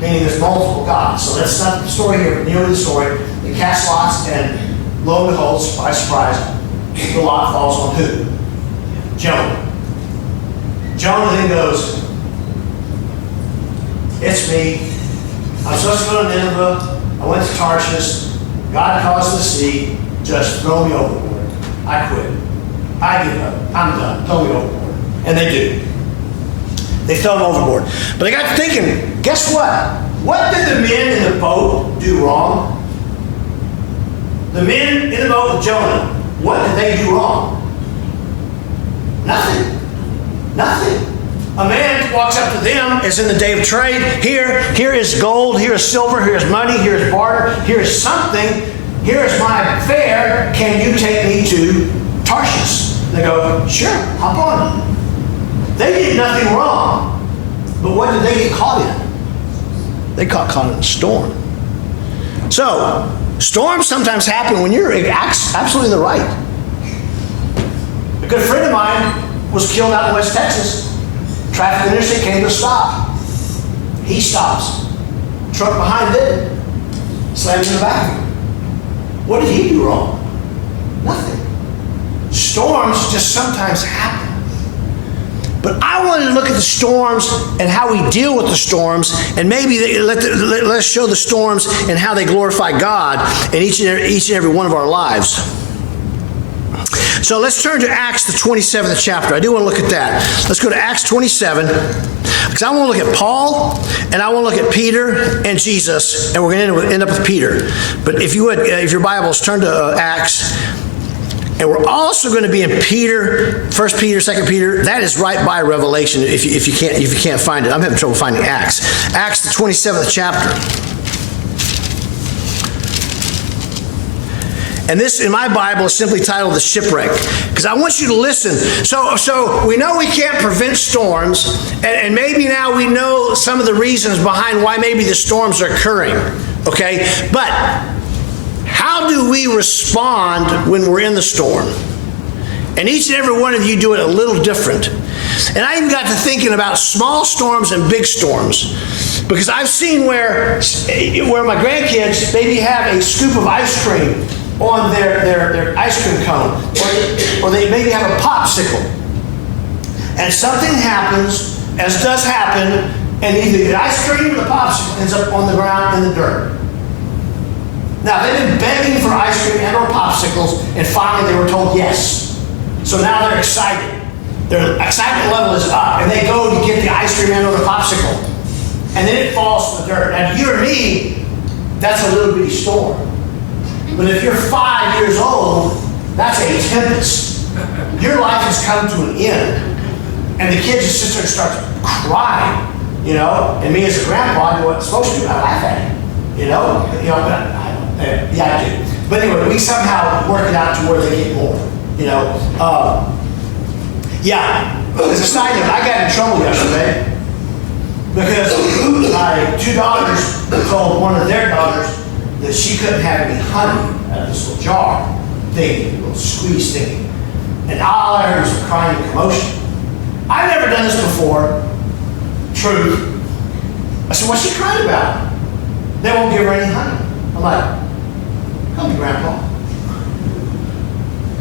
meaning there's multiple gods. So that's not the story here, but nearly the story. They cast lots, and lo and behold, surprise, surprise, the lot falls on who? Jonah. Jonah then goes, it's me. I'm supposed to go to Nineveh. I went to Tarshish. God caused the sea. Just throw me overboard. I quit. I give up. I'm done. Throw me overboard. And they do. They throw him overboard. But I got to thinking, guess what? What did the men in the boat do wrong? The men in the boat with Jonah, what did they do wrong? Nothing. Nothing. A man walks up to them, as in the day of trade. Here is gold, here is silver, here is money, here is barter, here is something. Here is my fare. Can you take me to Tarshish? They go, sure, hop on. They did nothing wrong. But what did they get caught in? They got caught in a storm. So, storms sometimes happen when you're absolutely in the right. A good friend of mine was killed out in West Texas. Traffic interstate came to a stop. He stops. Truck behind it slams in the back. What did he do wrong? Nothing. Storms just sometimes happen. But I wanted to look at the storms and how we deal with the storms, and maybe let's show the storms and how they glorify God in each and every one of our lives. So let's turn to Acts, the 27th chapter. I do want to look at that. Let's go to Acts 27, because I want to look at Paul, and I want to look at Peter and Jesus, and we're going to end up with Peter. But if you would, if your Bibles, turn to Acts, and we're also going to be in Peter, 1 Peter, 2 Peter. That is right by Revelation. If you can't find it, I'm having trouble finding Acts. Acts, the 27th chapter. And this, in my Bible, is simply titled The Shipwreck, because I want you to listen. So we know we can't prevent storms, and maybe now we know some of the reasons behind why maybe the storms are occurring, okay? But how do we respond when we're in the storm? And each and every one of you do it a little different. And I even got to thinking about small storms and big storms, because I've seen where my grandkids maybe have a scoop of ice cream on their ice cream cone, or they maybe have a popsicle, and something happens, as does happen, and either the ice cream or the popsicle ends up on the ground in the dirt. Now, they've been begging for ice cream and or popsicles, and finally they were told yes. So now they're excited. Their excitement level is up, and they go to get the ice cream and or the popsicle, and then it falls to the dirt. Now, to you or me, that's a little bitty storm. But if you're 5 years old, that's a tempest. Your life has come to an end. And the kids just sit there and start crying, you know. And me as a grandpa, I do what I'm supposed to do. I laugh at it, you know. Yeah, I do. But anyway, we somehow work it out to where they get more, you know. As a side note, I got in trouble yesterday because my two daughters told one of their daughters that she couldn't have any honey out of this little jar thingy, little squeeze thingy. And all I heard was a crying and commotion. I've never done this before. Truth. I said, what's she crying about? They won't give her any honey. I'm like, come here, Grandpa.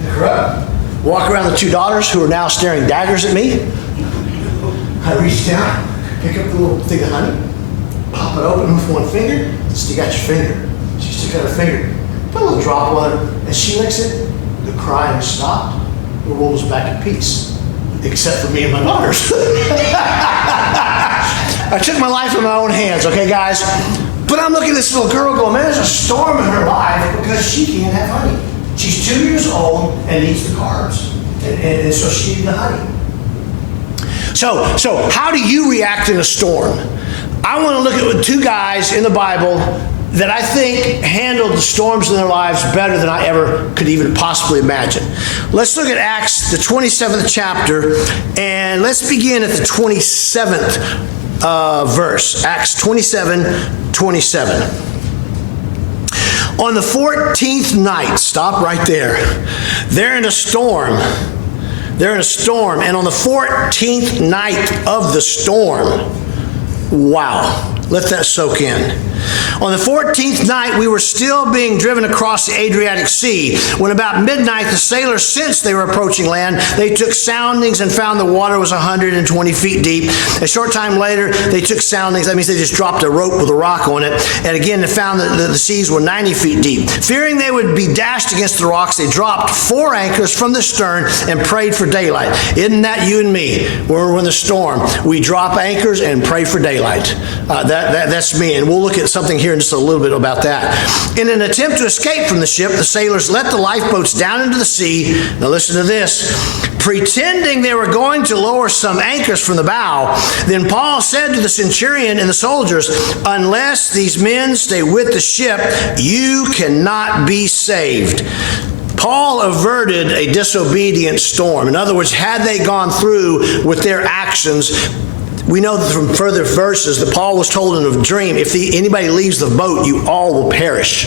Pick her up. Walk around the two daughters who are now staring daggers at me. I reach down, pick up the little thing of honey, pop it open with one finger, stick out your finger. She stick out her finger, put a little drop on it, and she licks it. The crying stopped. The world was back in peace, except for me and my daughters. I took my life in my own hands, okay, guys? But I'm looking at this little girl going, man, there's a storm in her life because she can't have honey. She's 2 years old and needs the carbs, and so she needs the honey. So how do you react in a storm? I want to look at two guys in the Bible that I think handled the storms in their lives better than I ever could even possibly imagine. Let's look at Acts, the 27th chapter, and let's begin at the 27th verse. Acts 27:27. On the 14th night, stop right there. They're in a storm. And on the 14th night of the storm, wow. Let that soak in. On the 14th night, we were still being driven across the Adriatic Sea. When about midnight, the sailors sensed they were approaching land. They took soundings and found the water was 120 feet deep. A short time later, they took soundings. That means they just dropped a rope with a rock on it. And again, they found that the seas were 90 feet deep. Fearing they would be dashed against the rocks, they dropped 4 anchors from the stern and prayed for daylight. Isn't that you and me? When we're in the storm, we drop anchors and pray for daylight. That's me, and we'll look at something here in just a little bit about that. In an attempt to escape from the ship, the sailors let the lifeboats down into the sea. Now listen to this. Pretending they were going to lower some anchors from the bow, then Paul said to the centurion and the soldiers, unless these men stay with the ship, you cannot be saved. Paul averted a disobedient storm. In other words, had they gone through with their actions, we know that from further verses that Paul was told in a dream, if anybody leaves the boat, you all will perish.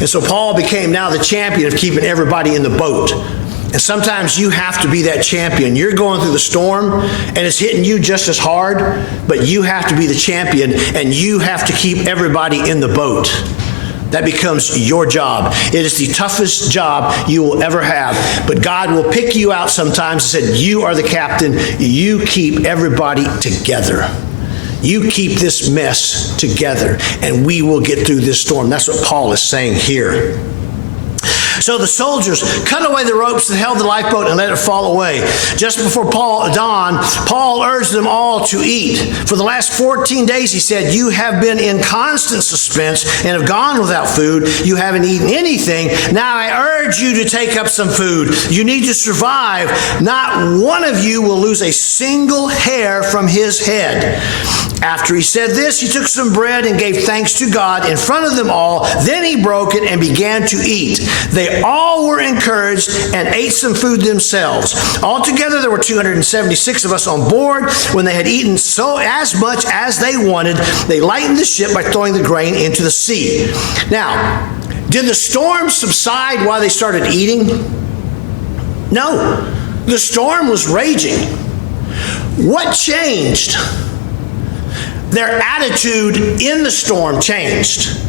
And so Paul became now the champion of keeping everybody in the boat. And sometimes you have to be that champion. You're going through the storm and it's hitting you just as hard, but you have to be the champion and you have to keep everybody in the boat. That becomes your job. It is the toughest job you will ever have. But God will pick you out sometimes and say, you are the captain. You keep everybody together. You keep this mess together, and we will get through this storm. That's what Paul is saying here. So the soldiers cut away the ropes that held the lifeboat and let it fall away. Just before dawn, Paul urged them all to eat. For the last 14 days, he said, you have been in constant suspense and have gone without food. You haven't eaten anything. Now I urge you to take up some food. You need to survive. Not one of you will lose a single hair from his head. After he said this, he took some bread and gave thanks to God in front of them all. Then he broke it and began to eat. They all were encouraged and ate some food themselves. Altogether, there were 276 of us on board. When they had eaten as much as they wanted, they lightened the ship by throwing the grain into the sea. Now, did the storm subside while they started eating? No. The storm was raging. What changed? Their attitude in the storm changed.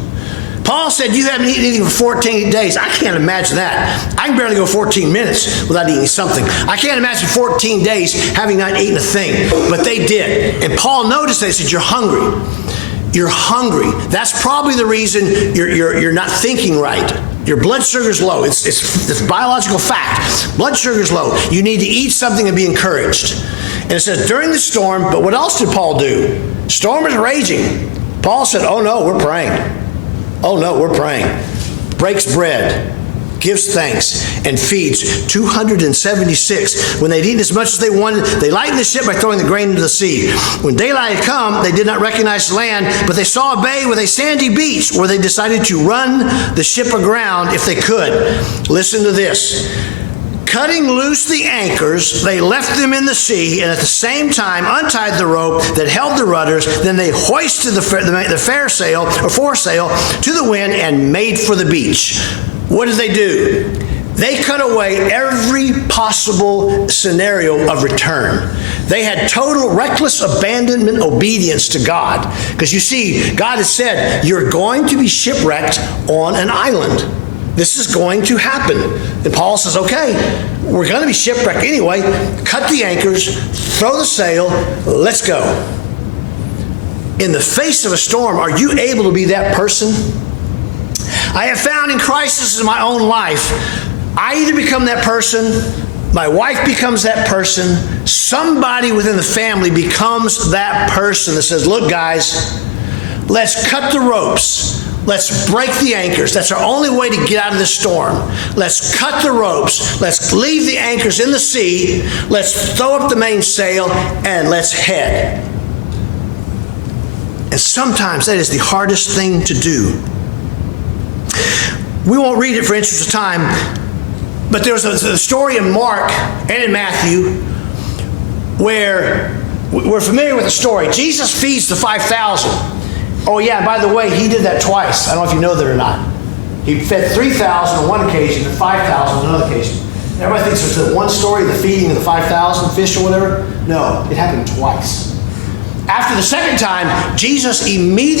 Paul said, you haven't eaten anything for 14 days. I can't imagine that. I can barely go 14 minutes without eating something. I can't imagine 14 days having not eaten a thing. But they did. And Paul noticed that. He said, you're hungry. You're hungry. That's probably the reason you're not thinking right. Your blood sugar's low. It's biological fact. Blood sugar's low. You need to eat something and be encouraged. And it says, during the storm, but what else did Paul do? Storm is raging. Paul said, oh no, we're praying. Oh no, we're praying. Breaks bread, gives thanks, and feeds 276. When they'd eaten as much as they wanted, they lightened the ship by throwing the grain into the sea. When daylight had come, they did not recognize the land, but they saw a bay with a sandy beach where they decided to run the ship aground if they could. Listen to this. Cutting loose the anchors, they left them in the sea, and at the same time untied the rope that held the rudders. Then they hoisted the foresail to the wind and made for the beach. What did they do? They cut away every possible scenario of return. They had total reckless abandonment, obedience to God. Because you see, God has said, you're going to be shipwrecked on an island. This is going to happen. And Paul says, okay, we're going to be shipwrecked anyway. Cut the anchors, throw the sail, let's go. In the face of a storm, are you able to be that person? I have found in crisis in my own life, I either become that person, my wife becomes that person, somebody within the family becomes that person that says, look guys, let's cut the ropes. Let's break the anchors. That's our only way to get out of this storm. Let's cut the ropes. Let's leave the anchors in the sea. Let's throw up the mainsail and let's head. And sometimes that is the hardest thing to do. We won't read it for interest of time, but there's a story in Mark and in Matthew where we're familiar with the story. Jesus feeds the 5,000. Oh yeah, and by the way, he did that twice. I don't know if you know that or not. He fed 3,000 on one occasion and 5,000 on another occasion. Everybody thinks there's one story, the feeding of the 5,000 fish or whatever. No, it happened twice. After the second time, Jesus immediately